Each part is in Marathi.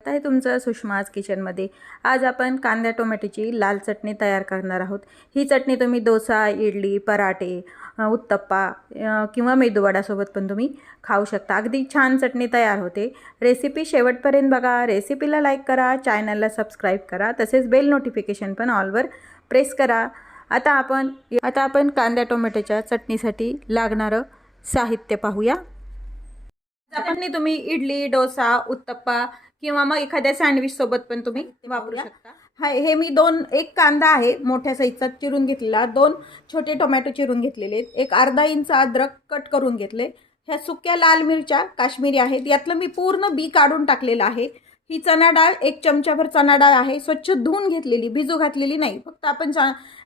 आहे तुमचं सुषमाज किचनमध्ये। आज आपण कांदा टोमॅटोची लाल चटणी तयार करणार आहोत। ही चटणी तुम्ही डोसा, इडली, पराठे, उत्तप्पा किंवा मेदूवडासोबत पण तुम्ही खाऊ शकता। अगदी छान चटणी तयार होते। रेसिपी शेवटपर्यंत बघा। रेसिपीला लाईक करा, चॅनलला सबस्क्राईब करा, तसेच बेल नोटिफिकेशन पण ऑलवर प्रेस करा। आता आपण कांदा टोमॅटोच्या चटणीसाठी लागणारं साहित्य पाहूया। चटणी तुम्ही इडली, डोसा, उत्तप्पा किंवा मग एखाद्या सँडविच सोबत पण तुम्ही वापरू शकता। हे मी एक कांदा आहे मोठ्या साईजचा चिरून घेतलेला, 2 छोटे टोमॅटो चिरून घेतलेले, एक अर्धा इंच अद्रक कट करून घेतले। ह्या सुक्या लाल मिरच्या काश्मीरी आहेत, यातलं मी पूर्ण बी काढून टाकलेलं आहे। ही चणा डाळ 1 चमचाभर चणा डाळ आहे, स्वच्छ धुवून घेतलेली, भिजू घातलेली नाही, फक्त आपण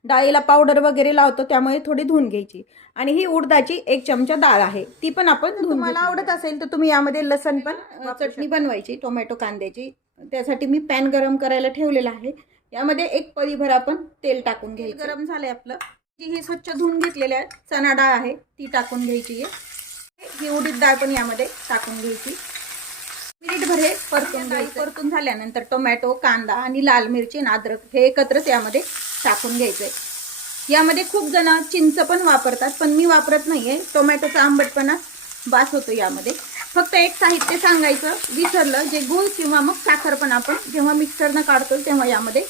डाळीला पावडर वगैरे लावतो त्यामुळे थोडी धुवून घ्यायची। आणि ही उडदाची 1 चमचा डाळ आहे, ती पण आपण धुवून। तुम्हाला आवडत असेल तर तुम्ही यामध्ये लसण पण चटणी बनवायची टोमॅटो कांद्याची। त्यासाठी मी पॅन गरम करायला ठेवलेला आहे। यामध्ये 1 पळीभर आपण तेल टाकून घ्यायचं। गरम झाले आपलं, ही स्वच्छ धुवून घेतलेली आहे चणा डाळ आहे ती टाकून घ्यायची आहे। ही उडीद डाळ पण यामध्ये टाकून घ्यायची। मिनिटभर हे परतून झाल्यानंतर टोमॅटो, कांदा आणि लाल मिरची आणि अद्रक हे एकत्रच यामध्ये टाकून घ्यायचंय। यामध्ये खूप जण चिंच पण वापरतात, पण मी वापरत नाहीये। टोमॅटोचा आंबटपणा बास होतो यामध्ये। फक्त एक साहित्य सांगायचं विसरलं, जे गूळ किंवा मग साखर पण आपण जेव्हा मिक्सरनं काढतो तेव्हा यामध्ये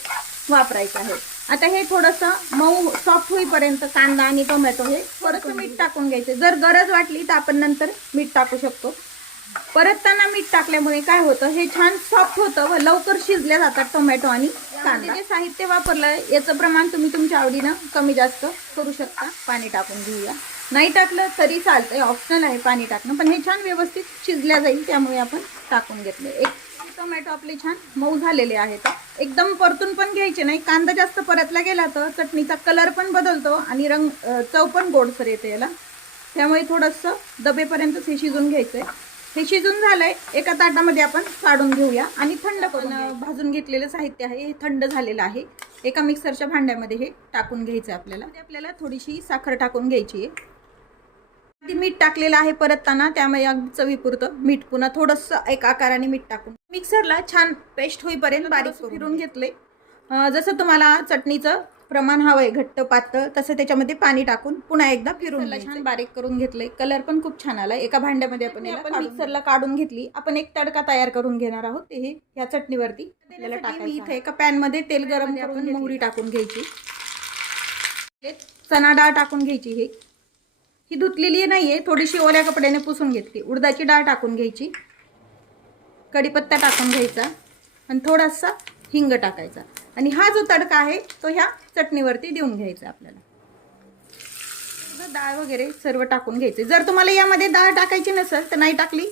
वापरायचं आहे। आता हे थोडंसं मऊ सॉफ्ट होईपर्यंत कांदा आणि टोमॅटो हे थोडंसं मीठ टाकून घ्यायचं। जर गरज वाटली तर आपण नंतर मीठ टाकू शकतो। परतताना मीठ टाकल्यामुळे काय होतं, हे छान सॉफ्ट होतं व लवकर शिजले जातात टोमॅटो आणि कांदा। जे साहित्य वापरलं याचं प्रमाण तुम्ही तुमच्या आवडीनं कमी जास्त करू शकता। पाणी टाकून घेऊया, नाही टाकलं तरी चालतंय, ऑप्शनल आहे पाणी टाकणं, पण हे छान व्यवस्थित शिजल्या जाईल त्यामुळे आपण टाकून घेतले। एक टोमॅटो आपले छान मऊ झालेले आहेत, एकदम परतून पण घ्यायचे नाही। कांदा जास्त परतला गेला तर चटणीचा कलर पण बदलतो आणि चव पण गोडसर येते याला, त्यामुळे थोडंसं दबेपर्यंत हे शिजून घ्यायचंय। हे शिजून झालंय, एका ताटामध्ये आपण काढून घेऊया आणि थंड करून भाजून घेतलेलं साहित्य आहे हे थंड झालेलं आहे। एका मिक्सरच्या भांड्यामध्ये हे टाकून घ्यायचं आपल्याला थोडीशी साखर टाकून घ्यायची आहे। मीठ टाकलेलं आहे परतताना, त्यामुळे अगदी चवीपुरतं मीठ, पुन्हा थोडंसं एक आकाराने मीठ टाकून मिक्सरला छान पेस्ट होईपर्यंत बारीक फिरून घेतले। जसं तुम्हाला चटणीचं प्रमाण हवंय घट्ट पातळ तसं त्याच्यामध्ये पाणी टाकून पुन्हा एकदा फिरून छान बारीक करून घेतले। कलर पण खूप छान आला। एका भांड्यामध्ये आपण मिक्सरला काढून घेतली। आपण एक तडका तयार करून घेणार आहोत, हे ह्या चटणीवरती आपल्याला टाकायचं। इथे एका पॅन मध्ये तेल गरम करून मोहरी टाकून घ्यायची, चणा डाळ टाकून घ्यायची। ही धुतलेली नाहीये, थोडीशी ओल्या कपड्याने पुसून घेतली। उडदाची डाळ टाकून घ्यायची, कढीपत्ता टाकून घ्यायचा आणि थोडासा हिंग टाकायचा आणि हा जो तडका आहे तो ह्या चटणीवरती देऊन घ्यायचा। आपल्याला डाळ वगैरे सर्व टाकून घ्यायचे। जर तुम्हाला यामध्ये डाळ टाकायची नसेल तर नाही टाकली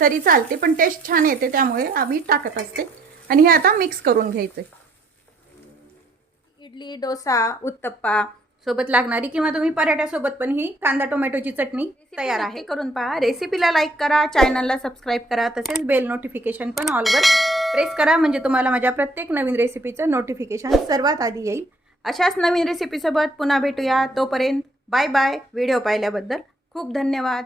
तरी चालते, पण टेस्ट छान येते त्यामुळे आम्ही टाकत असते। आणि हे आता मिक्स करून घ्यायचं। इडली, डोसा, उत्तप्पा सोबत लागणारी किंवा तुम्ही पराठ्यासोबत पण ही कांदा टोमॅटोची चटणी तयार आहे, करून पहा। रेसिपीला लाईक करा, चॅनलला सबस्क्राईब करा, तसेच बेल नोटिफिकेशन पण ऑलवर प्रेस करा, म्हणजे तुम्हाला माझ्या प्रत्येक नवीन रेसिपीचं नोटिफिकेशन सर्वात आधी येईल। अशाच नवीन रेसिपीसोबत पुन्हा भेटूया, तोपर्यंत बाय बाय। व्हिडिओ पाहिल्याबद्दल खूप धन्यवाद।